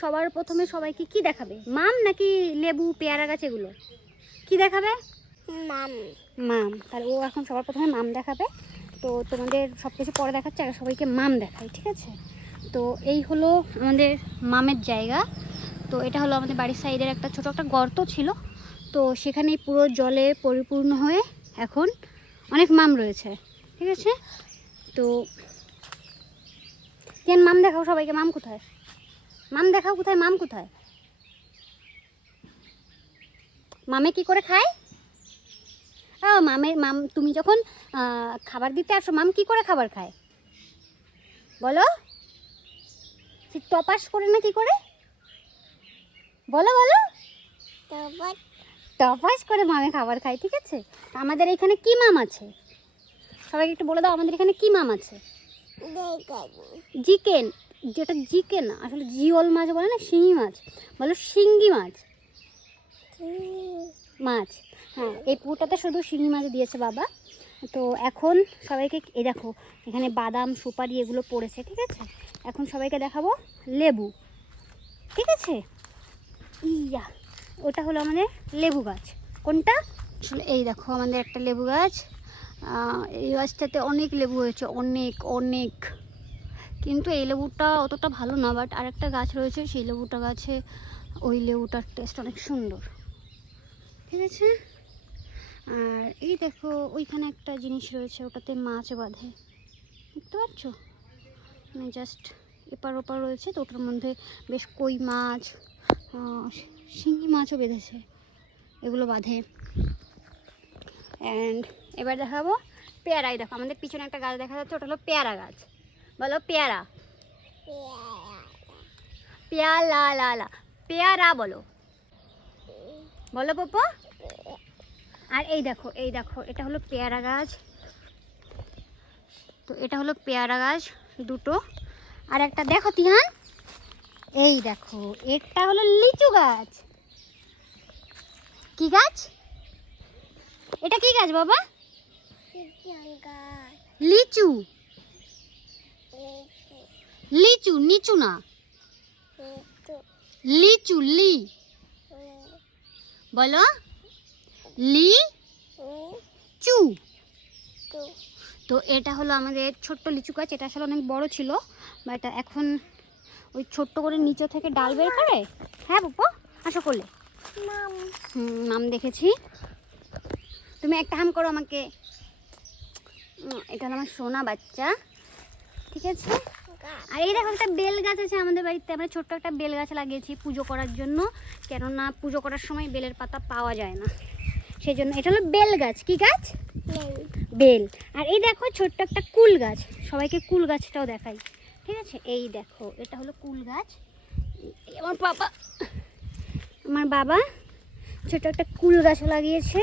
সবার প্রথমে সবাইকে কি দেখাবে? মাম নাকি লেবু, পেয়ারা গাছ এগুলো কি দেখাবে? মাম। মাম। তাহলে ও এখন সবার প্রথমে মাম দেখাবে। তো তোমাদের সব কিছু পরে দেখাচ্ছে, আর সবাইকে মাম দেখাই, ঠিক আছে? তো এই হলো আমাদের মামের জায়গা। তো এটা হলো আমাদের বাড়ির সাইডের একটা ছোট একটা গর্ত ছিল, তো সেখানেই পুরো জলে পরিপূর্ণ হয়ে এখন অনেক মাম রয়েছে, ঠিক আছে? তো কেন মাম দেখাও সবাইকে। মাম কোথায়? মাম দেখাও কোথায়? মাম কোথায়? মামে কি করে খায়? মাম তুমি যখন খাবার দিতে আসো, মাম কি করে খাবার খায় বলো? টপাস করে না কি করে? বলো বলো। টপাস করে মামে খাবার খায়, ঠিক আছে? আমাদের এখানে কি মাম আছে সবাইকে একটু বলে দাও, আমাদের এখানে কি মাম আছে? চিকেন, যেটা চিকেন আসলে জিওল মাছ বলে না, শিঙি মাছ বলো, শিঙ্গি মাছ। মাছ, হ্যাঁ, এই পুকুরটাতে শুধু শিঙি মাছ দিয়েছে বাবা। তো এখন সবাইকে এই দেখো, এখানে বাদাম সুপারি এগুলো পড়েছে, ঠিক আছে? এখন সবাইকে দেখাবো লেবু, ঠিক আছে? ইয়া, ওটা হলো আমাদের লেবু গাছ। কোনটা? আসলে এই দেখো আমাদের একটা লেবু গাছ। এই গাছটাতে অনেক লেবু হয়েছে, অনেক অনেক। কিন্তু এই লেবুটা অতটা ভালো না, বাট আরেকটা গাছ রয়েছে, সেই লেবুটা গাছে ওই লেবুটার টেস্ট অনেক সুন্দর, ঠিক আছে? আর এই দেখো ওইখানে একটা জিনিস রয়েছে, ওটাতে মাছ বাঁধে, দেখতে পাচ্ছ? মানে জাস্ট এপার ওপার রয়েছে, তো ওটার মধ্যে বেশ কই মাছ, শিঙি মাছও বেঁধেছে, এগুলো বাঁধে। অ্যান্ড এবার দেখাবো পেয়ারা। এই দেখো আমাদের পিছনে একটা গাছ দেখা যাচ্ছে, ওটা হলো পেয়ারা গাছ। বলো পেয়ারা। পেয়ালা লা লা, পেয়ারা বলো, বলো পপো। আর এই দেখো এই দেখো, এটা হলো পেয়ারা গাছ। তো এটা হলো পেয়ারা গাছ দুটো। আর একটা দেখো তিহান, এই দেখো এটা হলো লিচু গাছ। কি গাছ এটা? কি গাছ বাবা? লিচু। লিচু, নিচু না, লিচু, লি বলো, লি চু। তো এটা হলো আমাদের ছোট্ট লিচু গাছ। এটা আসলে অনেক বড় ছিল, বাট এখন ওই ছোট্ট করে নিচে থেকে ডাল বের করে। হ্যাঁ পপো, আসো করলে। নাম দেখেছি। তুমি একটা হাম করো আমাকে। এটা হলো আমার সোনা বাচ্চা, ঠিক আছে? আর এই দেখো একটা বেল গাছ আছে আমাদের বাড়িতে। আমরা ছোট্ট একটা বেল গাছ লাগিয়েছি পুজো করার জন্য, কেননা পুজো করার সময় বেলের পাতা পাওয়া যায় না, সেই জন্য। এটা হলো বেল গাছ। কি গাছ? বেল। আর এই দেখো ছোট্ট একটা কুল গাছ, সবাইকে কুল গাছটাও দেখাই, ঠিক আছে? এই দেখো এটা হলো কুল গাছ। আমার বাবা ছোট্ট একটা কুল গাছ লাগিয়েছে।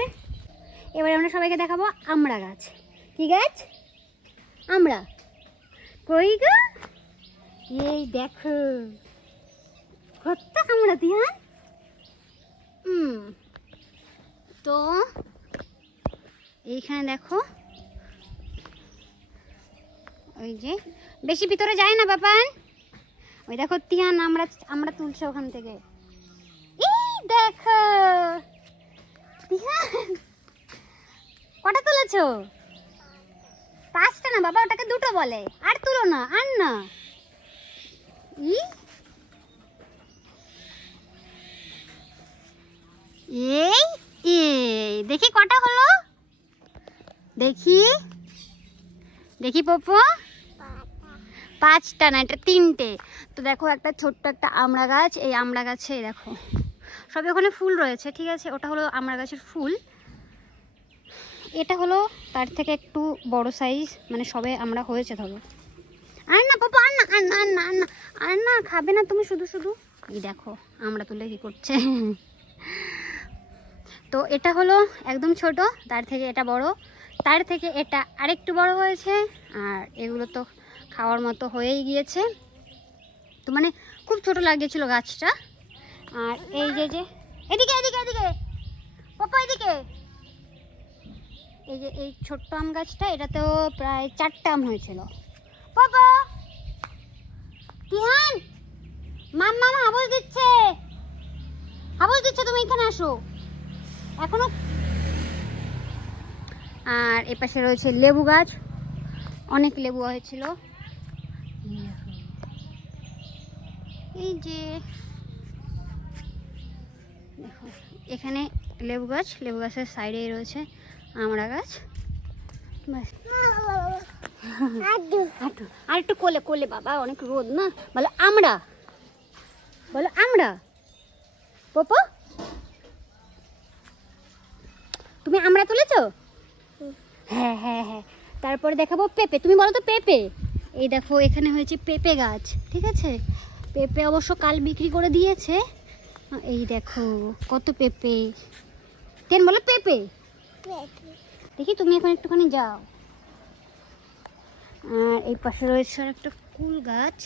এবার আমরা সবাইকে দেখাবো আমড়া গাছ। কি গাছ? আমড়া। কই গো? এই দেখো কত আমড়া দিহান। তো এইখানে দেখো, ওই যে বেশি ভিতরে যায় না বাপান, ওই দেখো তিয়ান আমরা তুলছে ওখান থেকে। এই দেখো তিয়ান, কটা তুলেছো? 5টা না বাবা, ওটাকে 2টো বলে। আর তুলো না, আর না। এই এই দেখি কটা হলো, দেখি দেখি পপো। 5টা না, এটা 3টে। তো দেখো একটা ছোট্ট একটা আমড়া গাছ। এই আমড়া গাছে দেখো সব ওখানে ফুল রয়েছে, ঠিক আছে? ওটা হলো আমড়া গাছের ফুল। এটা হলো তার থেকে একটু বড় সাইজ, মানে সবে আমরা হয়েছে ধরো। আর না পপো, আর না, আর না, আর না, আর না, আর না, খাবে না তুমি শুধু শুধু। এই দেখো আমরা তুলে কি করছে। তো এটা হলো একদম ছোট, তার থেকে এটা বড়, তার থেকে এটা আরেকটু বড় হয়েছে। আর এগুলো তো খাওয়ার মতো হয়েই গিয়েছে। তো মানে খুব ছোট লাগিয়েছিল গাছটা। আর এই যে এদিকে এদিকে এদিকে পপো, এদিকে এই যে এই ছোট্ট আম গাছটা, এটাতেও প্রায় 4টে আম হয়েছিল। পপো, তিহান, মাম্মা আবার দিচ্ছে, তুমি এখানে আসো এখনো। আর এপাশে রয়েছে লেবু গাছ, অনেক লেবু হয়েছিল। এই যে দেখো এখানে লেবু গাছ, লেবু গাছের সাইডেই রয়েছে আমড়া গাছ। আর একটু কোলে কোলে, বাবা অনেক রোদ না। বলো আমড়া, বলো আমড়া। পপো তুমি আমড়া তুলেছো? হ্যাঁ হ্যাঁ হ্যাঁ। তারপরে দেখাবো পেঁপে, তুমি বলো তো পেঁপে। এই দেখো এখানে হয়েছে পেঁপে গাছ, ঠিক আছে। পেঁপে অবশ্য কাল বিক্রি করে দিয়েছে। এই দেখো কত পেঁপে। কেন বলো পেঁপে, দেখি তুমি এখন একটুখানি যাও। আর এই পাশে রয়েছে আর একটা কুল গাছ।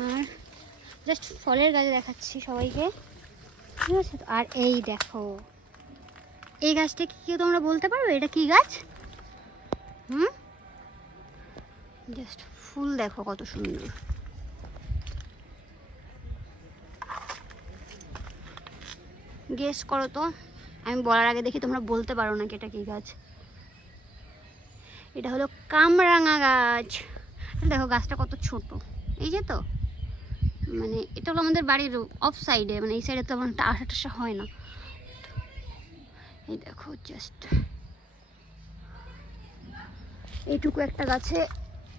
আর জাস্ট ফলের গাছ দেখাচ্ছি সবাইকে, ঠিক আছে। আর এই দেখো এই গাছটা কি কেউ তোমরা বলতে পারবে এটা কি গাছ? জাস্ট ফুল দেখো কত সুন্দর। গেস করো তো, আমি বলার আগে দেখি তোমরা বলতে পারো নাকি এটা কি গাছ। এটা হলো কামরাঙা গাছ। দেখো গাছটা কত ছোট, এই যে তো মানে এটা হলো আমাদের বাড়ির অফ সাইডে, মানে এই সাইডে তো আমার আসা টাসা হয় না। এই দেখো জাস্ট এইটুকু একটা গাছে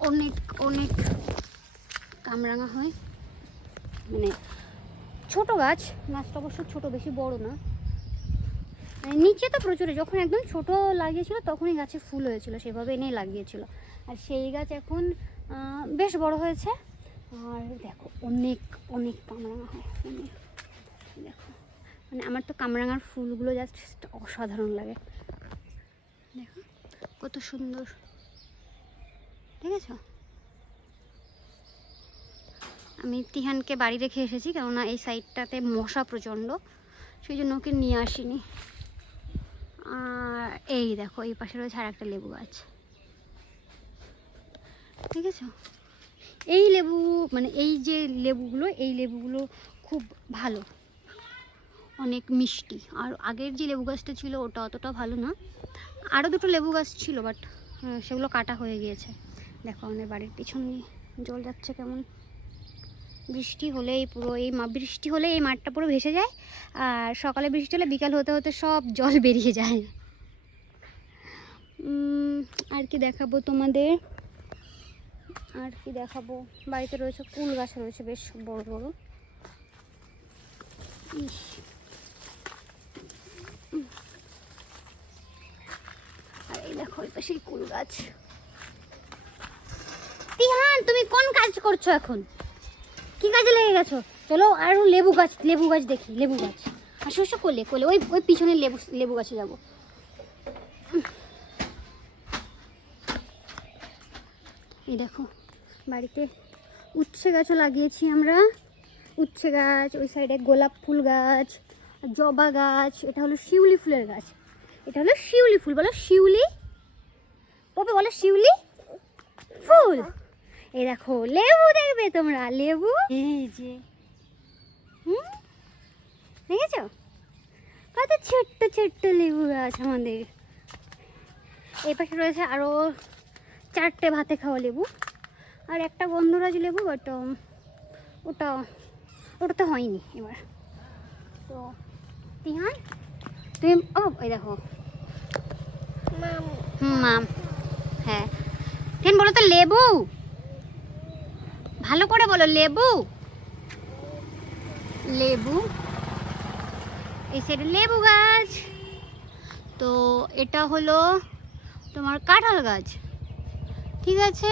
অনেক অনেক কামরাঙা হয়। মানে ছোট গাছ, গাছটা অবশ্য ছোট, বেশি বড় না। মানে নিচে তো প্রচুর, যখন একদম ছোট লাগিয়েছিল তখনই গাছে ফুল হয়েছিল, সেভাবে এনে লাগিয়েছিল। আর সেই গাছ এখন বেশ বড় হয়েছে। আর দেখো অনেক অনেক কামরাঙা হয়, অনেক। দেখো মানে আমার তো কামরাঙার ফুলগুলো জাস্ট অসাধারণ লাগে। দেখো কত সুন্দর, ঠিক আছে। আমি তিহানকে বাড়ি রেখে এসেছি, কেননা এই সাইডটাতে মশা প্রচণ্ড, সেই জন্য ওকে নিয়ে আসিনি। আর এই দেখো এই পাশে রয়েছে আর একটা লেবু গাছ, ঠিক আছে। এই লেবু মানে এই যে লেবুগুলো, এই লেবুগুলো খুব ভালো, অনেক মিষ্টি। আর আগের যে লেবু গাছটা ছিল ওটা অতটা ভালো না। আরও দুটো লেবু গাছ ছিল, বাট সেগুলো কাটা হয়ে গিয়েছে। দেখো আমাদের বাড়ির পিছন দিয়ে জল যাচ্ছে কেমন। বৃষ্টি হলেই পুরো বৃষ্টি হলে এই মাঠটা পুরো ভেসে যায়। আর সকালে বৃষ্টি হলে বিকাল হতে হতে সব জল বেরিয়ে যায়। আর কি দেখাবো তোমাদের, আর কি দেখাবো। বাড়িতে রয়েছে কুল গাছ, রয়েছে বেশ বড় বড়। আর এই দেখো ওই পাশে কুল গাছ। তিহান তুমি কোন কাজ করছো এখন, কি কাজে লেগে গেছো? চলো আর লেবু গাছ দেখি, লেবু গাছ। আসো আসো কোলে কোলে, ওই ওই পিছনে লেবু গাছে যাবো। এই দেখো বাড়িতে উচ্ছে গাছও লাগিয়েছি আমরা। উচ্ছে গাছ, ওই সাইডে গোলাপ ফুল গাছ, জবা গাছ। এটা হলো শিউলি ফুলের গাছ, এটা হলো শিউলি ফুল। বলো শিউলি, ওপে বলো শিউলি ফুল। এই দেখো লেবু দেখবে তোমরা, লেবু এই যে দেখেছো কত ছোট্ট ছোট্ট লেবু গাছ আমাদের। এই পাশে রয়েছে আরো 4টে ভাতে খাওয়া লেবু, আর একটা গন্ধরাজ লেবু, বাট ওটাতে হয়নি এবার। তো তিহান তুমি ওই দেখো মাম, হ্যাঁ কেন বলো তো লেবু, ভালো করে বলো লেবু। লেবু, এই সাইডে লেবু গাছ। তো এটা হলো তোমার কাঁঠাল গাছ, ঠিক আছে।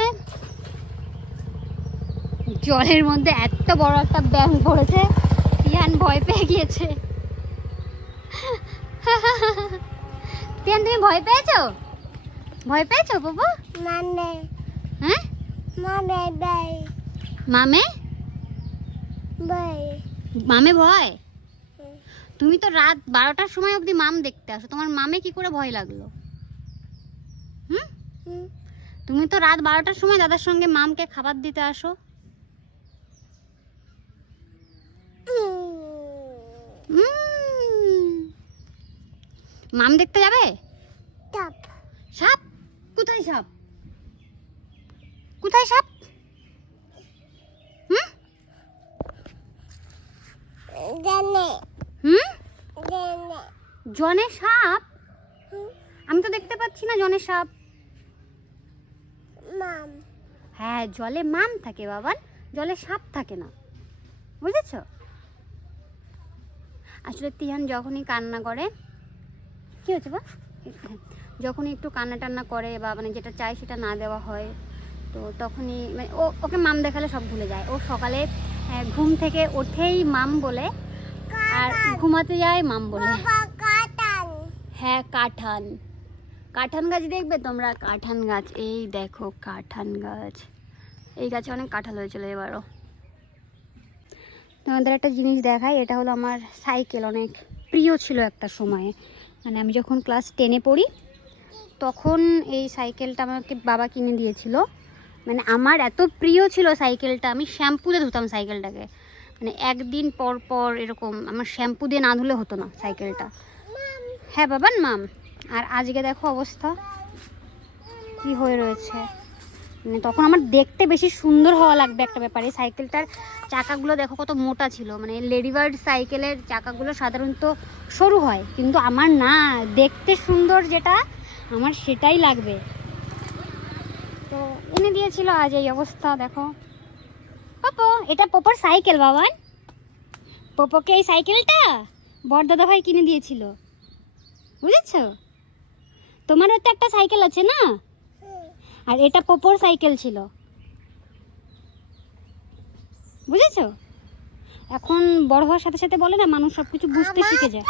জলের মধ্যে এত বড় একটা ব্যাঙ পড়েছে, তিয়ান ভয় পেয়ে গিয়েছে। তিয়ান তুমি ভয় পেয়েছো? ভয় পেয়েছো বাবু? মামে, হ্যাঁ মামে ভাই, মামে ভাই, মামে ভয়। তুমি তো রাত 12টার সময় অবধি মাম দেখতে আসো, তোমার মামে কি করে ভয় লাগলো? তুমি তো রাত 12টার সময় দাদার সঙ্গে মামকে খাবার দিতে আসো। মাম দেখতে যাবে? সাপ? কোথায় সাপ? কোথায় সাপ? হুম হুম জনে সাপ? আমি তো দেখতে পাচ্ছি না জনে সাপ। হ্যাঁ, জলে মাম থাকে বাবান, জলে সাপ থাকে না, বুঝেছ? আসলে তিহান যখনই কান্না করে, কি হচ্ছে বা, যখনই একটু কান্না টান্না করে বা মানে যেটা চাই সেটা না দেওয়া হয়, তো তখনই মানে ওকে মাম দেখালে সব ভুলে যায়। ও সকালে ঘুম থেকে ওঠেই মাম বলে, আর ঘুমাতে যায় মাম বলে। হ্যাঁ, কাঠান, কাঠান গাছ দেখবে তোমরা? কাঠান গাছ, এই দেখো কাঠান গাছ, এই গাছে অনেক কাঁঠাল হয়েছিল এবারও। তোমাদের একটা জিনিস দেখাই, এটা হলো আমার সাইকেল, অনেক প্রিয় ছিল একটা সময়ে, মানে আমি যখন ক্লাস 10-এ পড়ি তখন এই সাইকেলটা আমাকে বাবা কিনে দিয়েছিল। মানে আমার এত প্রিয় ছিল সাইকেলটা, আমি শ্যাম্পুতে ধুতাম সাইকেলটাকে, মানে একদিন পর পর এরকম, আমার শ্যাম্পু দিয়ে না ধুলে হতো না সাইকেলটা। হ্যাঁ বাবান মাম। আর আজকে দেখো অবস্থা কি হয়ে রয়েছে, মানে তখন আমার দেখতে বেশি সুন্দর হওয়া লাগবে একটা ব্যাপারে। সাইকেলটার চাকাগুলো দেখো কত মোটা ছিল, মানে লেডিবার্ড সাইকেলের চাকাগুলো সাধারণত সরু হয়, কিন্তু আমার না, দেখতে সুন্দর যেটা আমার সেটাই লাগবে। তো এনে দিয়েছিল, আজ এই অবস্থা দেখো। পপো, এটা পপোর সাইকেল বাবান, পপোকে এই সাইকেলটা বড়দাদা ভাই কিনে দিয়েছিল, বুঝেছ? তোমারও তো একটা সাইকেল আছে না, আর এটা পপোর সাইকেল ছিল, বুঝেছ? এখন বড় হওয়ার সাথে সাথে বলে না, মানুষ সব কিছু বুঝতে শিখে যায়।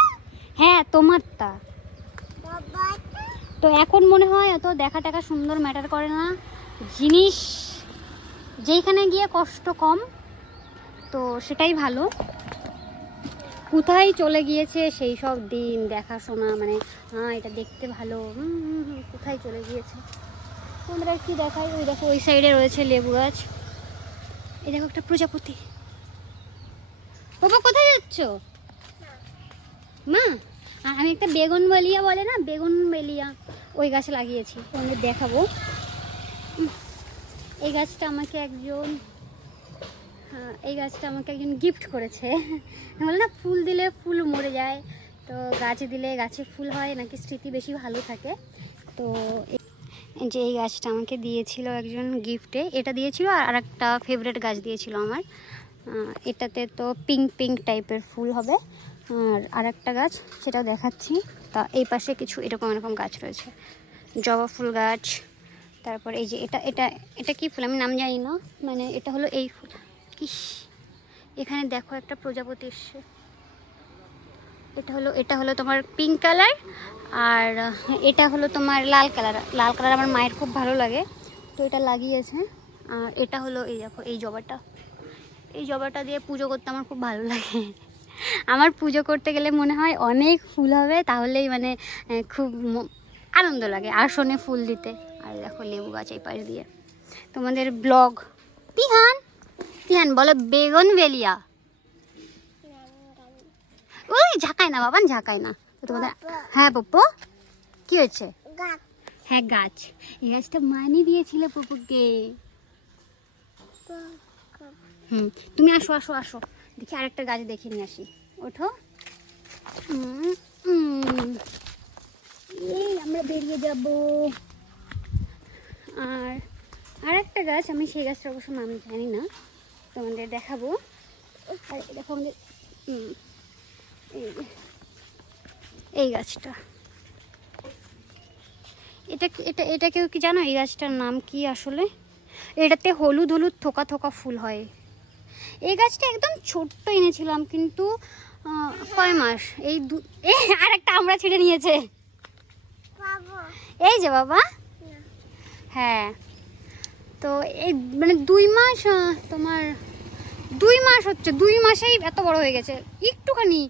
হ্যাঁ, তোমারটা। তো এখন মনে হয় এত দেখা টাকা সুন্দর ম্যাটার করে না, জিনিস যেইখানে গিয়ে কষ্ট কম, তো সেটাই ভালো। কোথায় চলে গিয়েছে সেই সব দিন দেখাশোনা, মানে হ্যাঁ এটা দেখতে ভালো, কোথায় চলে গিয়েছে। আমরা কি দেখাই, ওই দেখো ওই সাইডে রয়েছে লেবু গাছ, এই দেখো একটা প্রজাপতি। বাবা কোথায় যাচ্ছ মা? আর আমি একটা বেগুন বেলিয়া বলে না, বেগুন বেলিয়া, ওই গাছ লাগিয়েছি, তোমাদের দেখাবো। এই গাছটা আমাকে একজন গিফট করেছে। বলে না ফুল দিলে ফুল মরে যায়, তো গাছে দিলে গাছে ফুল হয় নাকি, স্মৃতি বেশি ভালো থাকে। তো যে এই গাছটা আমাকে দিয়েছিল একজন গিফটে, এটা দিয়েছিল, আর একটা ফেভারিট গাছ দিয়েছিল আমার, এটাতে তো পিঙ্ক পিঙ্ক টাইপের ফুল হবে। আর একটা গাছ সেটাও দেখাচ্ছি। তা এই পাশে কিছু এরকম এরকম গাছ রয়েছে, জবা ফুল গাছ, তারপর এই যে এটা এটা এটা কি ফুল আমি নাম জানি না, মানে এটা হলো এই ফুল। ইস, এখানে দেখো একটা প্রজাপতি এসছে, এটা হলো তোমার পিঙ্ক কালার, আর এটা হলো তোমার লাল কালার। লাল কালার আমার মায়ের খুব ভালো লাগে, তো এটা লাগিয়েছে। আর এটা হলো এই দেখো এই জবাটা দিয়ে পুজো করতে আমার খুব ভালো লাগে। আমার পুজো করতে গেলে মনে হয় অনেক ফুল হবে, তাহলেই মানে খুব আনন্দ লাগে আসনে ফুল দিতে। আর দেখো লেবু গাছ এই পাশ দিয়ে। তোমাদের ব্লগ তিহান বলো বেগুন বেলিয়া, ওই ঝাঁকায় না বাবান, ঝাঁকায় না। তো তোমাদের হ্যাঁ পপু কি হয়েছে? হ্যাঁ গাছ, এই গাছটা মানি দিয়েছিল পপুকে। তুমি আসো আসো আসো, দেখি আরেকটা গাছ দেখে নিয়ে আসি, ওঠো। এই আমরা বেরিয়ে যাব। আর একটা গাছ, আমি সেই গাছটা অবশ্য নাম জানি না, তোমাদের দেখাবো। আর দেখো আমাদের এই গাছটা, এটা কেউ কি জানো এই গাছটার নাম কি আসলে? এটাতে হলুদ হলুদ থোকা থোকা ফুল হয়। এই গাছটা একদম ছোট্ট এনেছিলাম, কিন্তু কয় মাস, এই আর একটা আমরা ছিঁড়ে নিয়েছে, এই যে বাবা। হ্যাঁ, তো এই মানে 2 মাস, তোমার 2 মাস হচ্ছে, 2 মাসেই এত বড় হয়ে গেছে। একটুখানি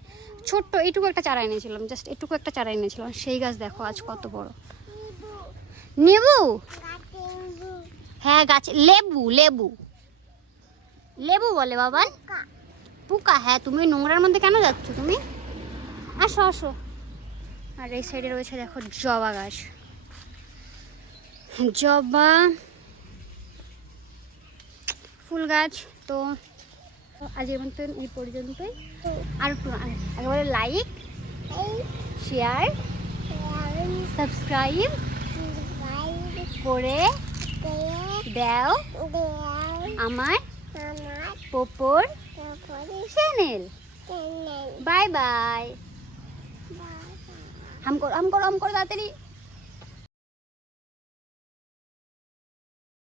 ছোট্ট এইটুকু একটা চারা এনেছিলাম, জাস্ট এটুকু একটা চারা এনেছিলাম, সেই গাছ দেখো আজ কত বড়। নেবু, হ্যাঁ গাছ লেবু, লেবু লেবু বলে বাবান। পোকা? হ্যাঁ, তুমি নোংরার মধ্যে কেন যাচ্ছ? তুমি আসো আসো, আর এই সাইডে রয়েছে দেখো জবা গাছ, জবা ফুল গাছ। তো আজ এই পর্যন্তই। আর একটু একেবারে লাইক, শেয়ার, সাবস্ক্রাইব করে দাও আমার পোপোর চ্যানেল। Bye bye. হাম করো তাড়াতাড়ি।